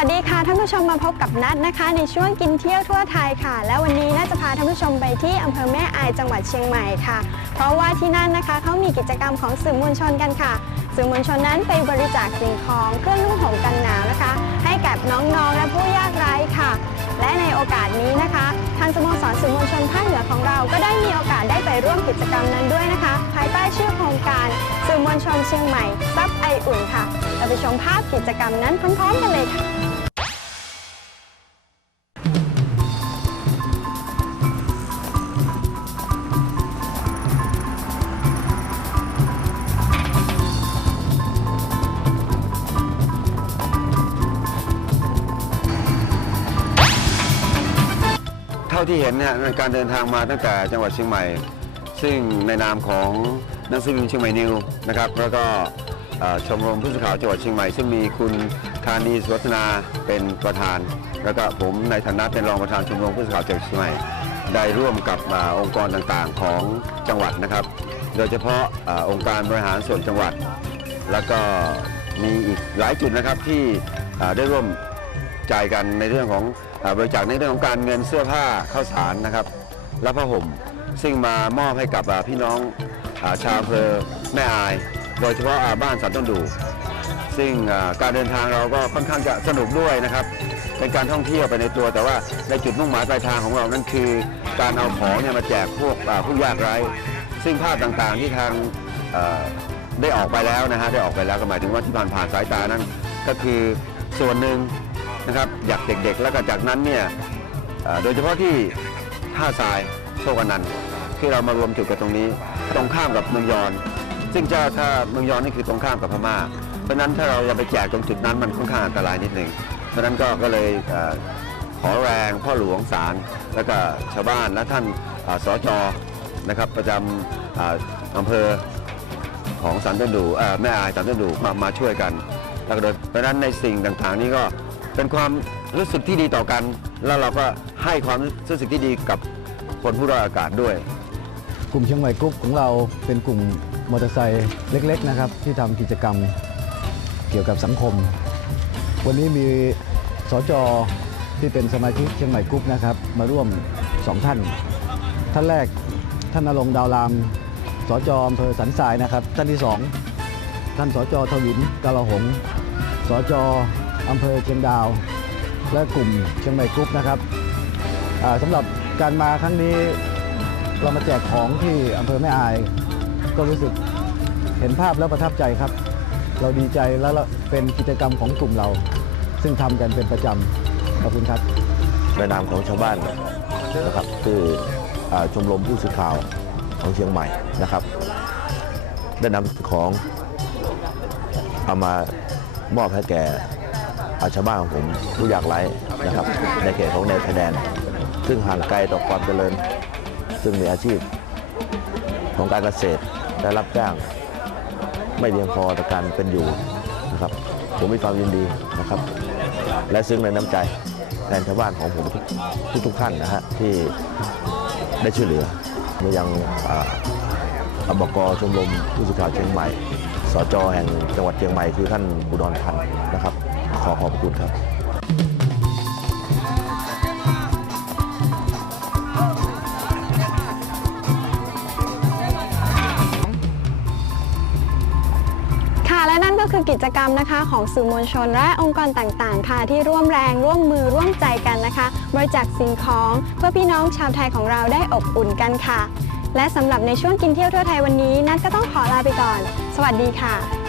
สวัสดีค่ะท่านผู้ชมมาพบกับนัดนะคะ ในช่วงกินเที่ยวทั่วไทยค่ะ และวันนี้น่าจะพาท่านผู้ชมไปที่อำเภอแม่อายจังหวัดเชียงใหม่ค่ะ เพราะว่าที่นั่นนะคะเขามีกิจกรรมของสื่อมวลชนกันค่ะ สื่อมวลชนนั้นไปบริจาคสิ่งของเครื่องนุ่งห่มกันหนาวนะคะ ให้กับน้องๆและผู้ยากไร้ค่ะ และในโอกาสนี้นะคะ ทางสโมสรสื่อมวลชนภาคเหนือของเรา ก็ได้มีโอกาสได้ไปร่วมกิจกรรมนั้นด้วยนะคะ ภายใต้ชื่อโครงการสื่อมวลชนเชียงใหม่ซับไออุ่น ไปชมภาพกิจกรรมนั้นพร้อมๆกันเลยค่ะ เท่าที่เห็นเนี่ยในการเดินทางมาตั้งแต่จังหวัดเชียงใหม่ ซึ่งในนามของหนังสือพิมพ์เชียงใหม่นิวนะครับแล้วก็ ชมรมผู้สื่อข่าวจังหวัดเชียงใหม่ ซึ่งมีคุณธานีสุวัฒนาเป็นประธาน แล้วก็ผมในฐานะเป็นรองประธานชมรมผู้สื่อข่าวจังหวัดเชียงใหม่ ได้ร่วมกับอองค์กรต่างๆของจังหวัดนะครับ โดยเฉพาะอาองค์การบริหารส่วนจังหวัด แล้วก็มีอีกหลายจุดนะครับที่ได้ร่วมจ่ายกันในเรื่องของอบริจาคในเรื่องของการเงินเสื้อผ้าข้าวสารนะครับ และผ้าห่มซึ่งมามอบให้กับพี่น้องอาชาวอำเภอแม่อาย โดยเฉพาะอาบ้านสันต้นดูซึ่งการเดินทางเราก็ค่อนข้างจะสนุกด้วยนะครับ เป็นการท่องเที่ยวไปในตัว แต่ว่าในจุดมุ่งหมายปลายทางของเรานั้นคือ การเอาของเนี่ยมาแจกพวกผู้ยากไร้ ซึ่งภาพต่างๆที่ทางได้ออกไปแล้วนะฮะได้ออกไปแล้วก็หมายถึงว่าที่ผ่านผ่านสายตานั้นก็คือส่วนหนึ่งนะครับอยากเด็กๆ แล้วก็จากนั้นเนี่ยโดยเฉพาะที่ท่าทรายโชคอนันต์ที่เรามารวมจุดกันตรงนี้ ตรงข้ามกับเมืองยอน ซึ่งเจะถ้าเมืองยอนนี่คือตรงข้ามกับพม่า เพราะฉะนั้นถ้าเราจะไปแจกตรงจุดนั้นมันค่อนข้างอันตรายนิดหนึ่งเพราะฉะนั้นก็ก็เลยเอ่อขอแรงพ่อหลวงศาลแล้วก็ชาวบ้านและท่านเอ่อสจนะครับประจำเอ่ออำเภอของสันต้นดูเอ่อแม่อายสันต้นดูมามาช่วยกันแล้วก็โดยเพราะฉะนั้นในสิ่งต่างๆ นี้ก็เป็นความรู้สึกที่ดีต่อกัน แล้วเราก็ให้ความรู้สึกที่ดีกับคนผู้ด้อยโอากาศด้วย กลุ่มเชียงใหม่กรุ๊ปของเราเป็นกลุ่ม มอเตอร์ไซค์เล็กๆนะครับที่ทำกิจกรรมเกี่ยวกับสังคม วันนี้มีสจที่เป็นสมาชิกเชียงใหม่กรุ๊ปนะครับ มาร่วมสองท่าน ท่านแรกท่านนรงดาวราม สจอำเภอสันทรายนะครับ ท่านที่สองท่านสจทวินกาลหงสจอำเภอเชียงดาว และกลุ่มเชียงใหม่กรุ๊ปนะครับอ่าสำหรับการมาครั้งนี้เรามาแจกของที่อำเภอแม่อาย ก็รู้สึกเห็นภาพแล้วประทับใจครับ เราดีใจแล้วเป็นกิจกรรมของกลุ่มเรา ซึ่งทำกันเป็นประจำขอบคุณครับในนามของชาวบ้านนะครับคืออชมรมผู้สื่อข่าวของเชียงใหม่นะครับ ได้นำของเอามามอบให้แก่อาชาวบ้านของผมผู้ยากไร้นะครับ ในเขตของแนวชายแดน ซึ่งห่างไกลต่อความเจริญ ซึ่งมีอาชีพของการเกษตร ได้รับจ้าง ไม่เพียงพอต่อการเป็นอยู่นะครับ ผมมีความยินดีนะครับ และซึ่งในน้ำใจแทนชาวบ้านของผมทุกทุกทุกท่านนะฮะที่ได้ช่วยเหลือมายังอ่าอบกชมรมผู้สื่อข่าวเชียงใหม่ สจแห่งจังหวัดเชียงใหม่คือท่านอุดรพันธ์นะครับ ขอขอบคุณครับ กิจกรรมนะคะของสื่อมวลชนและองค์กรต่างๆ ค่ะ ที่ร่วมแรงร่วมมือร่วมใจกันนะคะ บริจาคสิ่งของเพื่อพี่น้องชาวไทยของเราได้อบอุ่นกันค่ะ และสำหรับในช่วงกินเที่ยวทั่วไทยวันนี้นัทก็ต้องขอลาไปก่อน สวัสดีค่ะ